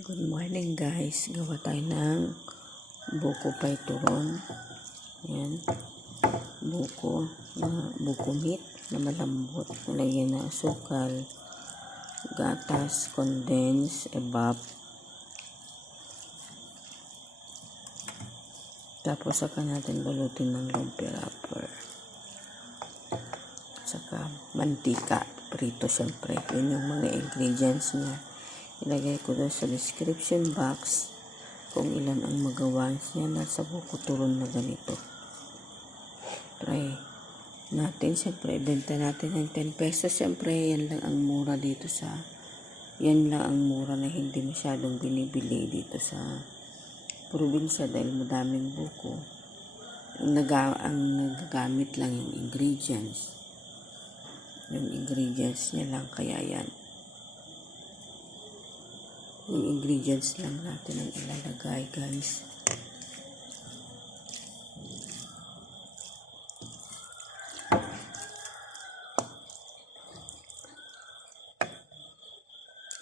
Good morning guys. Gawa tayo ng buko paituron. Ayan. Buko meat na malambot. Nalagyan na asukal, gatas, condense, evap. Tapos saka natin balutin ng lumpia wrapper. Saka mantika, prito syempre. Yun yung mga ingredients niya. Ilagay ko doon sa description box kung ilan ang magawa niya na sa buko turon na ganito. Try natin. Siyempre, ibenta natin ng 10 pesos. Siyempre, yan lang ang mura dito yan lang ang mura na hindi masyadong binibili dito sa probinsya dahil madaming buko. Ang nagagamit lang yung ingredients. Yung ingredients niya lang, kaya yan. Yung ingredients lang natin ang ilalagay guys.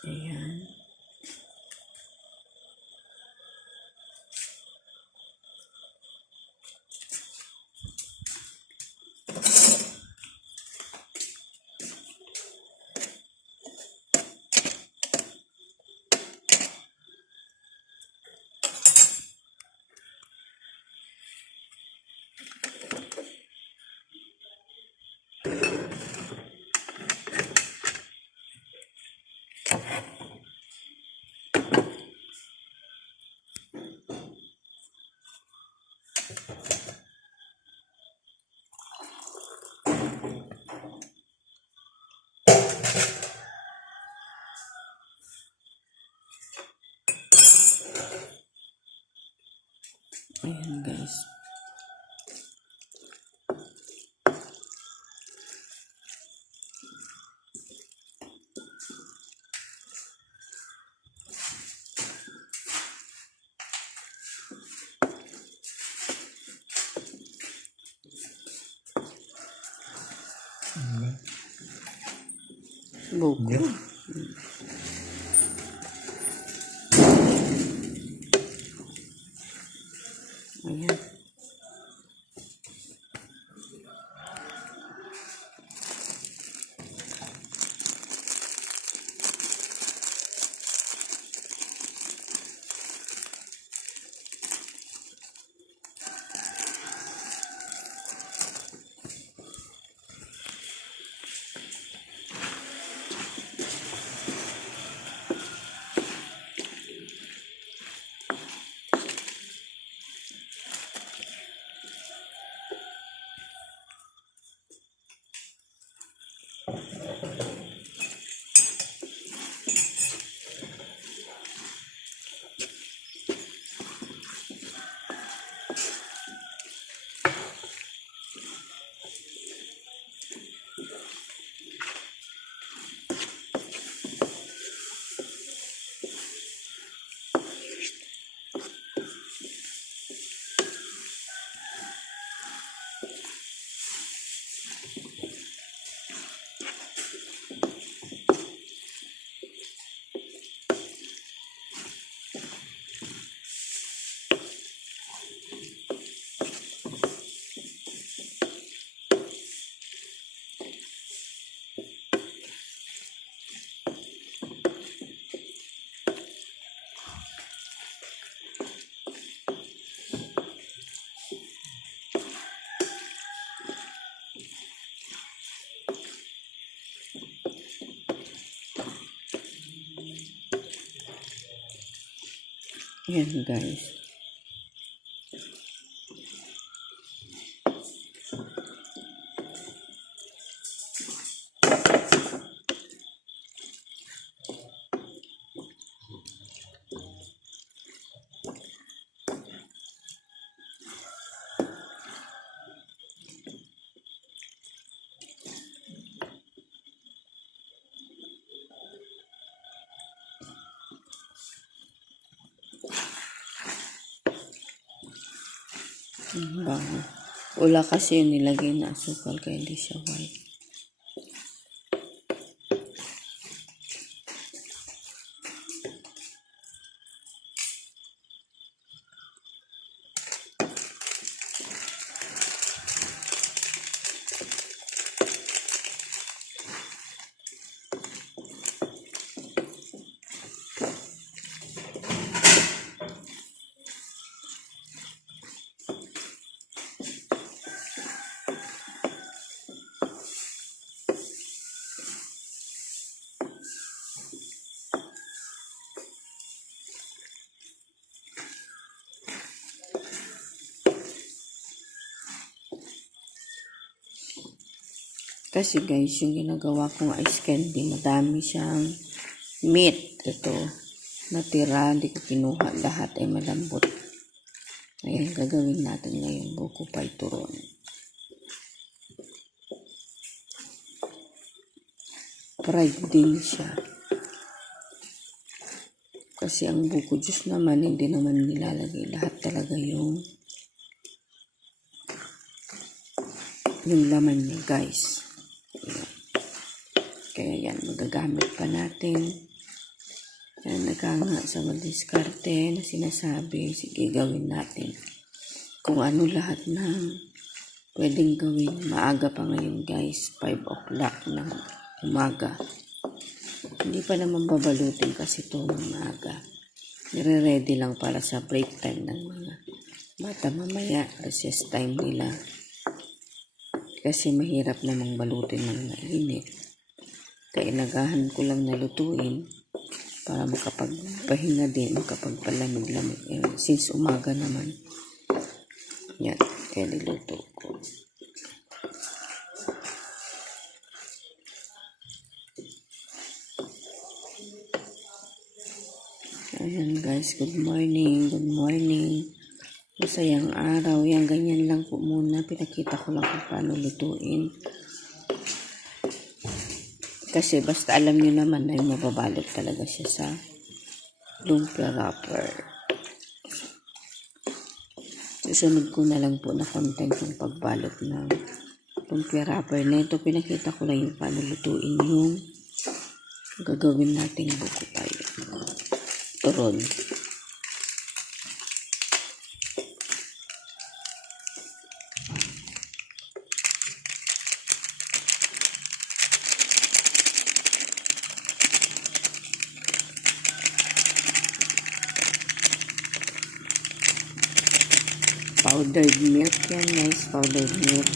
Ayan. Ayan guys. Buko. Ayan. Ayan guys. Bango. Wala kasi yung nilagay na asukal kaya hindi siya white. Kasi guys, yung ginagawa kong ice candy, madami siyang meat. Ito, natira, hindi ko kinuha. Lahat ay malambot. Ayan, gagawin natin ngayon, buko pie turon. Fried din siya. Kasi ang buko juice naman, hindi naman nilalagay lahat talaga yung laman niya, guys. Ayan. Kaya yan, magagamit pa natin. Yan, nagkanga sa madiskarte na sinasabi. Sige, gawin natin. Kung ano lahat ng pwedeng gawin. Maaga pa ngayon, guys. 5 o'clock ng umaga. Hindi pa naman babalutin kasi ito ng maaga. Nire-ready lang para sa break time ng mga bata mamaya. Recess time nila. Kasi mahirap namang balutin ng mainit. Kaya inagahan ko lang na lutuin para makapagpahinga din, makapagpalamig-lamig. Since umaga naman, yan, kaya niluto ko. Ayan guys, good morning, good morning. Masayang araw. Yan, ganyan lang po muna. Pinakita ko lang kung paano lutuin. Kasi basta alam nyo naman ay mababalot talaga siya sa lumpia wrapper. Susunod ko na lang po na content yung pagbalot ng lumpia wrapper na ito. Pinakita ko lang yung paano lutuin yung gagawin nating buko pie. Turon. Powdered milk yan guys, powdered milk.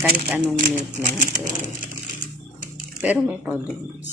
Kahit anong milk na yan pwede. Pero may powdered milk.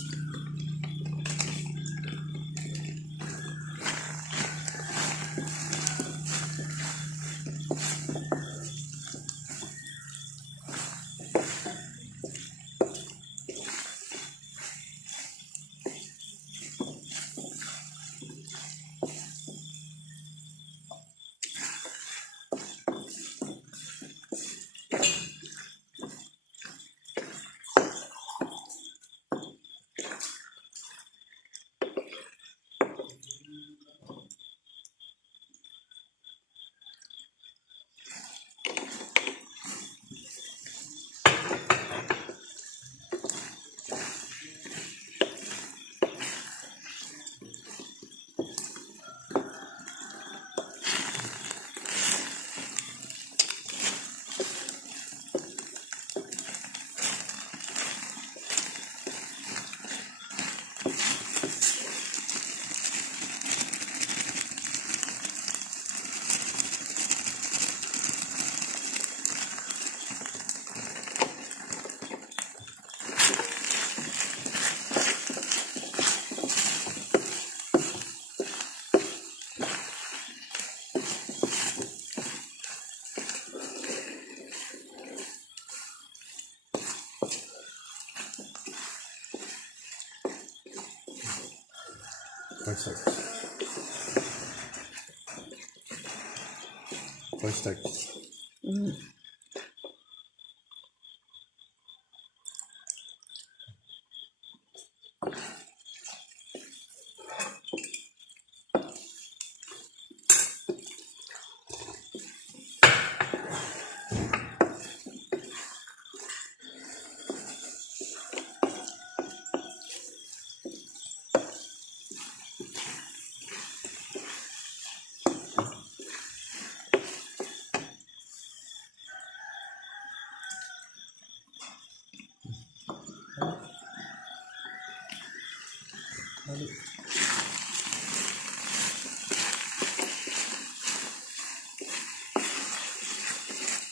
Cornstarch.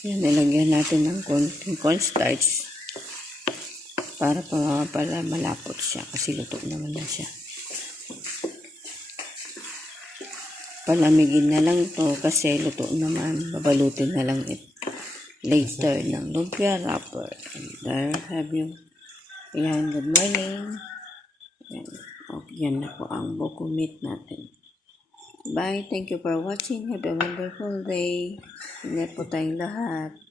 Yan, nilagyan natin ng konting cornstarch para pala malapot siya kasi luto naman na siya. Palamigin na lang to kasi luto naman, babalutin na lang later ng lumpia wrapper. And there have you. Ayan, good morning. Ayan, okay, yan na po ang buko meat natin. Bye. Thank you for watching. Have a wonderful day. Ingat po tayong lahat.